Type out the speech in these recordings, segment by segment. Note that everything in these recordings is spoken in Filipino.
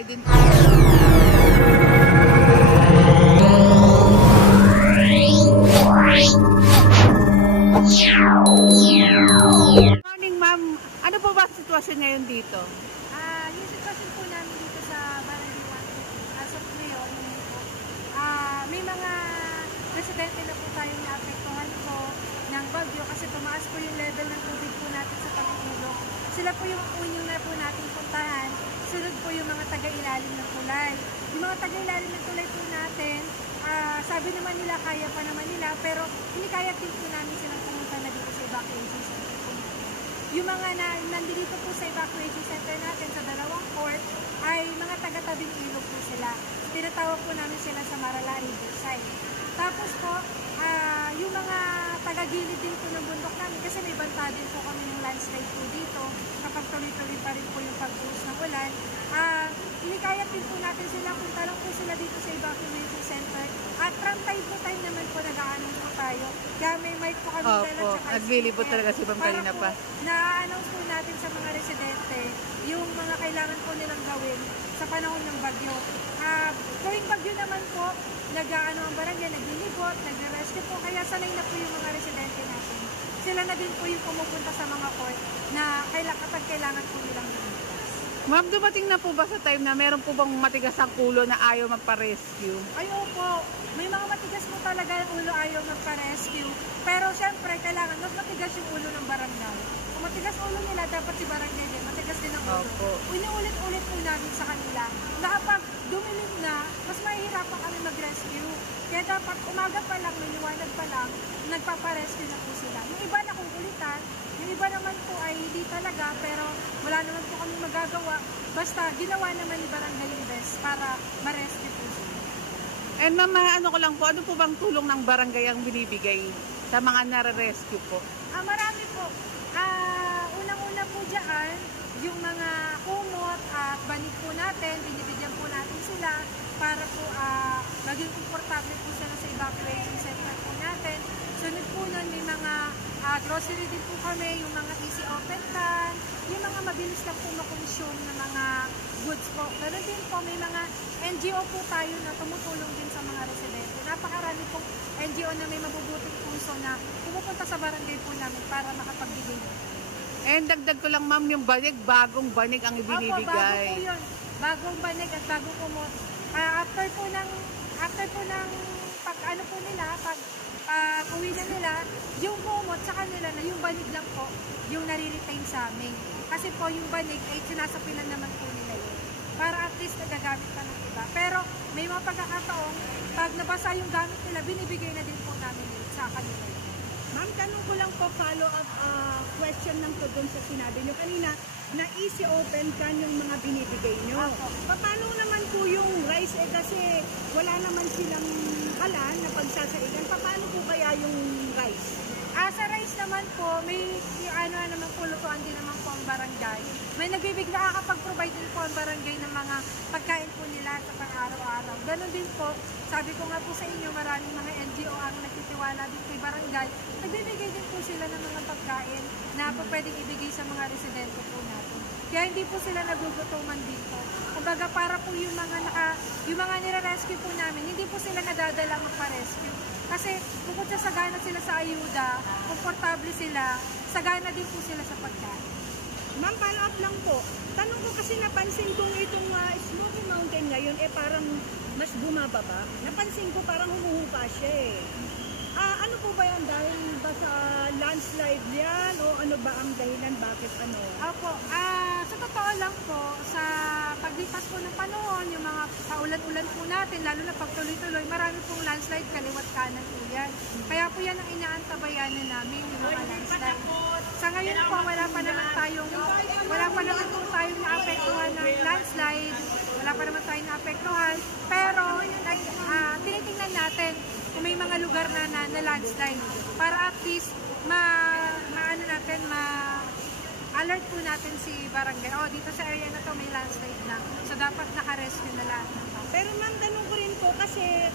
bahay din. Morning, ma'am. Ano po ba ang sitwasyon ngayon dito? Yung sitwasyon po namin dito sa Barangay 1 as of ngayon, may mga residente na po tayo na apektuhan po ng bagyo kasi tumaas po yung level ng tubig po natin sa Pag-ilog. Sila po yung unyung na po natin puntahan. Sunod po yung mga taga-ilalim ng tulay. Yung mga taga-ilalim ng tulay po natin, sabi naman nila kaya pa naman nila, pero hindi kaya din po namin silang pumunta na dito sa evacuation center po natin. Yung mga nandito po sa evacuation center natin sa dalawang court ay mga taga-tabing ilog po sila. Tinatawag po namin sila sa Marala Riverside. Tapos po, yung mga taga-gilid din po ng bundok namin kasi may banta din po kami ng landslide po dito kapag tuloy-tuloy pa rin po yung pag-uus ng ulan. Inikayat din po natin sila, punta lang po sila dito sa evacuation center at from time to time naman po nag-a-announce po tayo. Kaya may mic po kami dala Opo, naglilibot talaga si Ma'am kanina pa. Na-announce po natin sa mga residente yung mga kailangan po nilang gawin sa panahon ng bagyo. Tuwing bagyo naman po, nag-aano ang barangay, naglilibot, nagre-rescue po, kaya sanay na po yung mga residente natin. Sila na din po yung pumupunta sa mga court na kapag kailangan po nilang lumabas. Ma'am, dumating na po ba sa time na meron po bang matigas ang ulo na ayaw magpa-rescue? Ay, opo. May mga matigas po talaga yung ulo ayaw magpa-rescue. Pero syempre, kailangan mas matigas yung ulo ng barangay. Kung matigas ulo nila, dapat si barangay din. Matigas din ang ulo. Opo. Inuulit-ulit po namin sa kanila na kapag dumilim na, mas mahihirapan kami mag-rescue. Kaya dapat umaga pa lang, may liwanag pa lang, nagpapa-rescue na po sila. Yung iba nakukulitan, yung iba naman po ay hindi talaga, pero wala naman po kami magagawa. Basta ginawa naman ni Barangay yung best para ma-rescue po sila. And ma'am, ano ko lang po, ano po bang tulong ng barangay ang binibigay sa mga nare-rescue po? Marami po. Unang-una po dyan, yung mga kumot at banig po natin, binibigyan po natin sila para po maging komportable po sila sa evacuation center po natin. Sunod po nun, may mga grocery din po kami, yung mga easy open can, yung mga mabilis lang po makonsume na mga goods po. Ganun din po, may mga NGO po tayo na tumutulong din sa mga residente. Napakarami pong NGO na may mabubuting puso na pumupunta sa barangay po namin para makapagbigay. And dagdag ko lang ma'am, yung banig, bagong banig ang ibinibigay. Opo, bago po yun. Bagong banig at bagong kumot. After po ng pag ano po nila, pag uwi na nila, yung kumot sa kanila na yung banig lang po, yung nare-retain sa amin. Kasi po yung banig ay sinasapilan naman po nila yun. Para at least nagagamit pa ng iba. Pero may mga pagkakataong, pag nabasa yung gamit nila, binibigay na din po namin sa kanila. Ma'am, tanong ko lang po follow-up question lang po dun sa sinabi nyo kanina na easy open can yung mga binibigay nyo. Paano naman po yung rice kasi wala naman silang kalan na pagsasaigan. Paano po kaya yung rice? Sa rice naman po, may naman po lutuan din naman po ang barangay. May nakakapag-provide din po ang barangay ng mga pagkain po nila sa pang-araw-araw. Ganon din po, sabi ko nga po sa inyo, maraming mga NGO ang nagtitiwala din kay barangay. Nagbibigay din po sila ng mga pagkain na po pwedeng ibigay sa mga residente po natin. Kaya hindi po sila nagugutuman dito. Kumbaga para po yung mga nire-rescue po namin, hindi po sila nadadala magpa-rescue. Kasi bukod sa sagana sila sa ayuda, komportable sila, sagana din po sila sa pagkain. Ma'am, follow up lang po. Tanong ko kasi napansin kong itong Smoky Mountain ngayon parang mas bumababa. Napansin ko parang humuhupa siya ano po ba yan? Dahil ba sa landslide yan? O ano ba ang dahilan? Bakit ano? Opo, sa totoo lang po, sa paglipas po ng panahon, yung mga paulan-ulan po natin, lalo na pag tuloy-tuloy, marami pong landslide kaliwat kanan po yan. Kaya po yan ang inaantabayanan namin, yung mga landslide. Sa ngayon po, wala pa naman po tayong naapektuhan ng landslide, wala pa naman tayong naapektuhan, pero tinitingnan natin kung may mga lugar na landslide para at least alert po natin si barangay. Dito sa area na to may landslide na. So dapat naka-rescue na lahat. Pero ma'am, tanong ko rin po kasi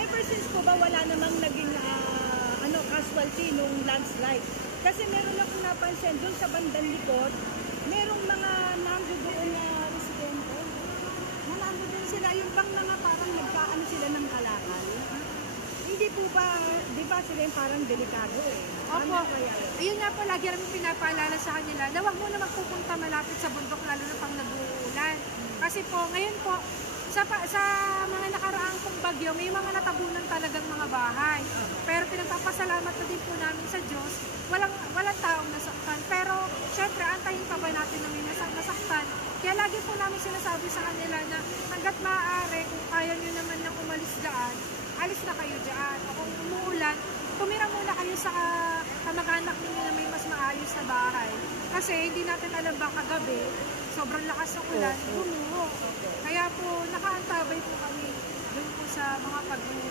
ever since po ba wala namang naging casualty nung landslide? Kasi meron akong napansin doon sa bandang likod, merong mga nandoon na residente. ko din sila, yung bang mga parang nagkaano sila ng kalakal. Hindi po ba, di ba sila yung parang delikado eh? Opo. Ayun nga po, lagi namin pinapaalala sa kanila na huwag muna magpupunta malapit sa bundok lalo na pang nag-uulan. Kasi po, ngayon po, sa mga nakaraang pong bagyo, may mga natabunan talagang mga bahay. Pero pinagpapasalamat na din po namin sa Diyos, walang taong nasaktan. Pero syempre, antayin pa ba natin na may nasaktan? Kaya lagi po namin sinasabi sa kanila na hanggat maaari, kung kaya nyo naman nang umalis dyan, alis na kayo dyan. O kung umuulan, tumira muna kayo sa kamag-anak ninyo na may mas maayos na bahay. Kasi hindi natin alam ba kagabi, sobrang lakas ng ulan, gumuho. Kaya po, nakaantabay po kami dun po sa mga pag-uho.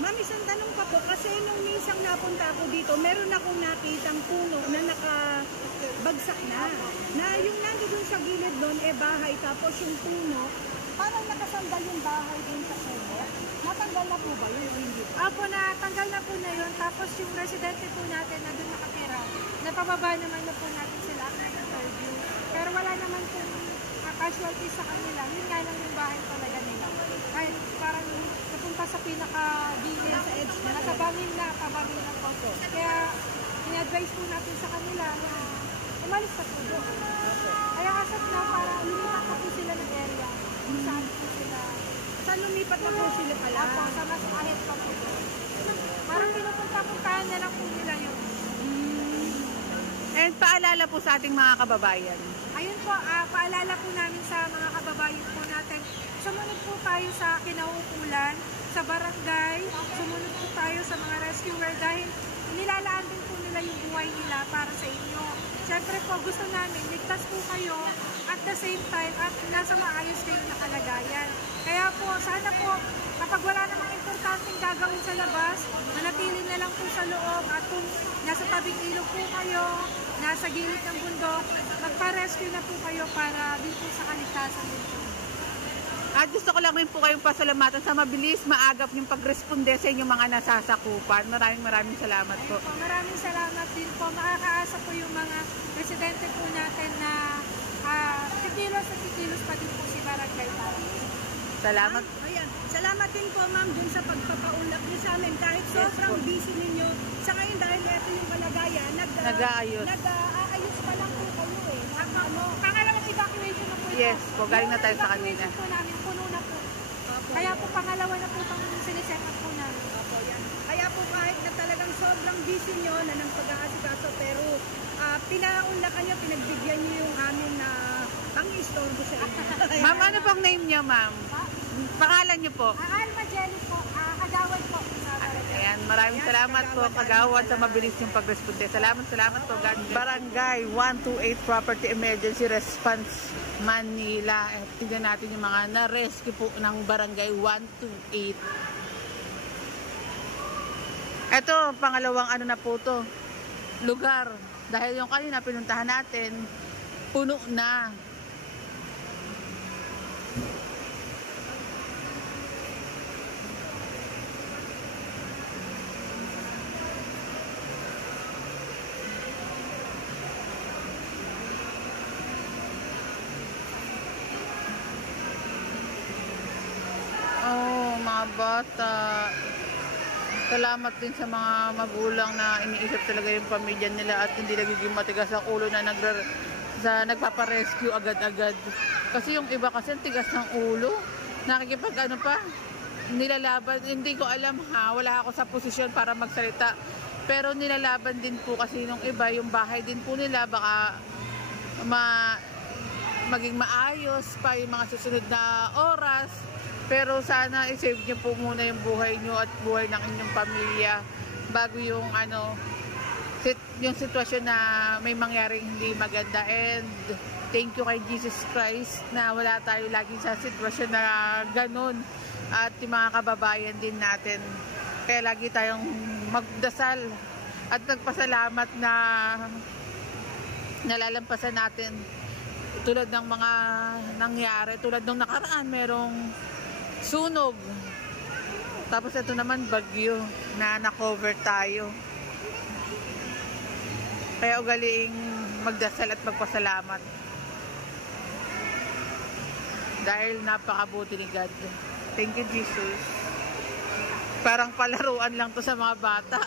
Ma'am, isang tanong pa po, kasi nung minsan napunta ako dito, meron akong nakitang puno na nakabagsak na. Na yung nandoon sa gilid doon, bahay, tapos yung puno, parang nakasandal yung bahay din sa puno. Natanggal na po ba yun? Hindi. Apo, natanggal na po na yun. Tapos yung residente po natin na doon nakatira, napababa naman na po natin sila at nag-interview. Pero wala naman pong casualty sa kanila. Yun nga lang yung bahay talaga nila. Kahit parang napunta sa pinaka-gilid, sa edge na nakabangin na po. Kaya in-advise po natin sa kanila na umalis na po doon. Kaya kasat na para lumipat na po sila ng area. Saan po sila? Saan lumipat na po sila pala? Apo, sa mas ahead pa po doon. Parang pinupunta-puntahan na lang po nila yun. And paalala po sa ating mga kababayan. Ayun po, paalala po namin sa mga kababayan po natin. Sumunod po tayo sa kinauukulan, sa barangay, sumunod po tayo sa mga rescuer dahil nilalaan din po nila yung buhay nila para sa inyo. Siyempre po, gusto namin, ligtas po kayo at the same time at nasa maayos kayong nakalagayan. Kaya po, sana po, kapag wala namang importanteng gagawin sa labas, manatili na lang po sa loob at kung nasa tabing ilog po kayo, nasa gilid ng bundok, magpa-rescue na po kayo para din po sa kaligtasan din po. At gusto ko lang rin po kayong pasalamatan sa mabilis, maagap yung pagresponde sa inyong mga nasasakupan. Maraming salamat po. Ayun po. Maraming salamat din po. Makakaasa po yung mga residente po natin na tikilos pa din po si Barangay Tao. Salamat. Ayan. Salamat din po ma'am dun sa pagpapaulap niyo sa amin kahit sobrang busy ninyo. Sa ngayon dahil ito yung kalagayan, Nag-aayos. Nag-aayos pa lang po kayo eh. Pangalawang evacuation na po ito. Yes po, galing na tayo sa kanina. Evacuation po namin, puno na po. Kaya po pangalawa na po itong siniset up po namin. Opo, yan. Kaya po kahit na talagang sobrang busy nyo na ng pag-aasikaso pero pinaunlakan nyo, pinagbigyan nyo yung amin na pang-istorbo sa inyo. Ma'am, ano pong name niyo, ma'am? Pangalan niyo po. Alma Jelly po, Kagawad po. Ayan, maraming salamat po, Kagawad, sa mabilis yung pagresponde. Salamat po. Barangay 128 Property Emergency Response Manila. Tignan natin yung mga na-rescue po ng Barangay 128. Ito, pangalawang ano na po to, lugar. Dahil yung kanina pinuntahan natin, puno na. Oh, mga bata. Salamat din sa mga magulang na iniisip talaga yung pamilya nila at hindi nagiging matigas ang ulo na nagpaparescue agad-agad. Kasi yung iba kasi ang tigas ng ulo. Nakikipag ano pa, nilalaban. Hindi ko alam ha, wala ako sa posisyon para magsalita. Pero nilalaban din po kasi nung iba, yung bahay din po nila baka maging maayos pa yung mga susunod na oras. Pero sana i-save nyo po muna yung buhay nyo at buhay ng inyong pamilya bago yung yung sitwasyon na may mangyaring hindi maganda. And thank you kay Jesus Christ na wala tayo lagi sa sitwasyon na ganun at yung mga kababayan din natin. Kaya lagi tayong magdasal at nagpasalamat na nalalampasan natin tulad ng mga nangyari. Tulad ng nakaraan, merong sunog. Tapos ito naman bagyo na na-cover tayo. Kaya ugaliing magdasal at magpasalamat. Dahil napakabuti ni God. Thank you, Jesus. Parang palaruan lang to sa mga bata.